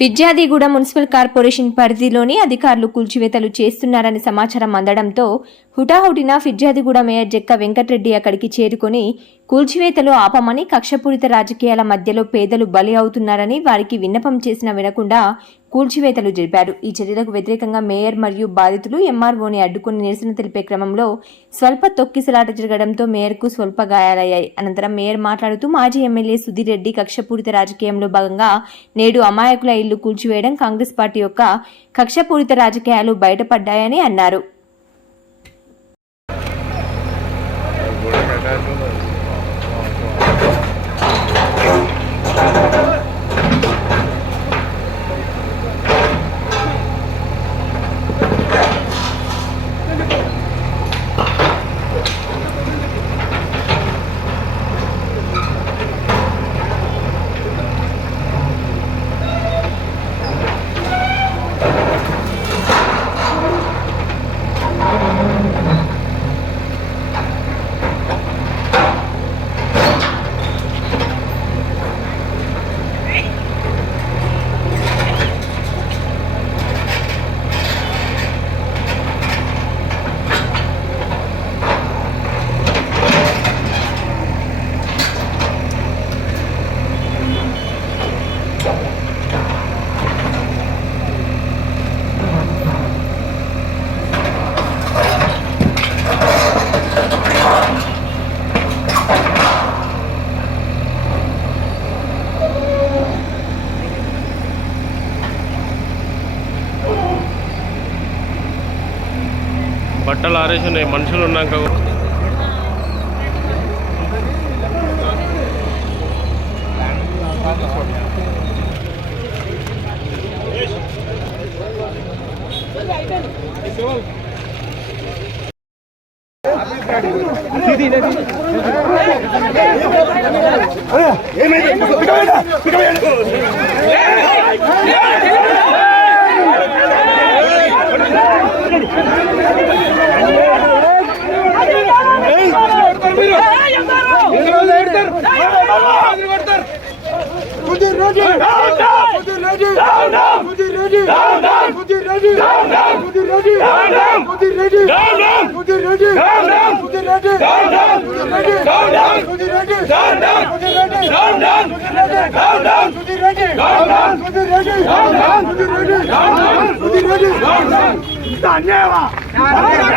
Peerzadiguda municipal corporation పరిధిలోని అధికారులు కూల్చివేతలు చేస్తున్నారని సమాచారం అందడంతో హుటాహుటిన ఫిర్యాదిగూడ మేయర్ జక్క వెంకటరెడ్డి అక్కడికి చేరుకొని కూల్చివేతలు ఆపమని, కక్షపూరిత రాజకీయాల మధ్యలో పేదలు బలి అవుతున్నారని వారికి విన్నపం చేసినా వినకుండా కూల్చివేతలు జరిపారు. ఈ చర్యలకు వ్యతిరేకంగా మేయర్ మరియు బాధితులు ఎంఆర్ఓని అడ్డుకుని నిరసన తెలిపే క్రమంలో స్వల్ప తొక్కిసలాట జరగడంతో మేయర్కు స్వల్ప గాయాలయ్యాయి. అనంతరం మేయర్ మాట్లాడుతూ మాజీ ఎమ్మెల్యే సుధీర్ రెడ్డి కక్షపూరిత రాజకీయంలో భాగంగా నేడు అమాయకుల ఇల్లు కూల్చివేయడం కాంగ్రెస్ పార్టీ యొక్క కక్షపూరిత రాజకీయాలు బయటపడ్డాయని అన్నారు. బట్టలు ఆరేసి మనుషులు ఉన్నాక ధన్యవాదాలు.